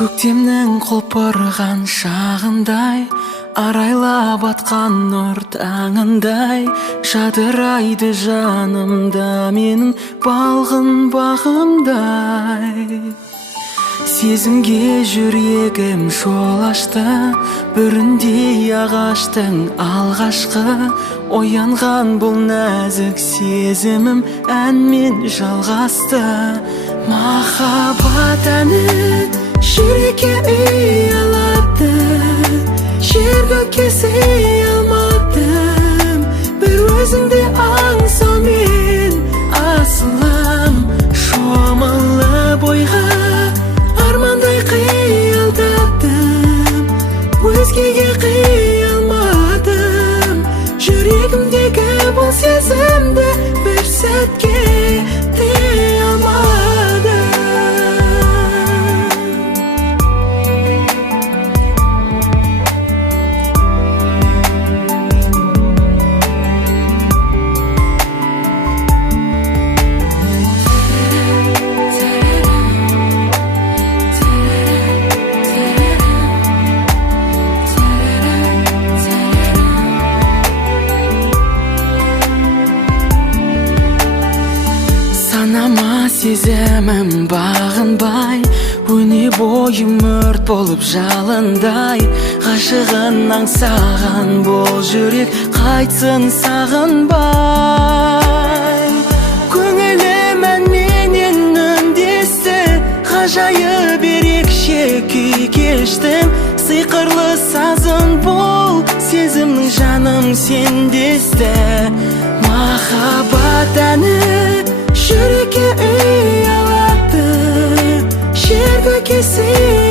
Көктемнің құлпырған шағындай, арайлап атқан нұр таңындай, жадырайды жанымда менің балғын бағымдай. Сезімге жүрегім жол ашты, бүріндей ағаштың алғашқы, оянған бұл нәзік сезімім әнмен жалғасты. Махаббат әні жүрекке үй алады, жер көкке сый алмадым, бір өзіңді аңсаумен асылым. Шомылып ойға армандай қиялдадым, өзгеге қия алмадым, жүрегімдегі бұл сезімді бір сәтке дей алмадым. Санама сезімім бағынбай, өне бойым өрт болып жалындай, ғашығын аңсаған бұл жүрек қайтсын сағынбай. Көңілім әнменен үндесті, ғажайып ерекше күй кештім, сиқырлы сазын бұл сезімнің жаным сендесті. Махаббат әні жүрекке үй алады, жер көкке сый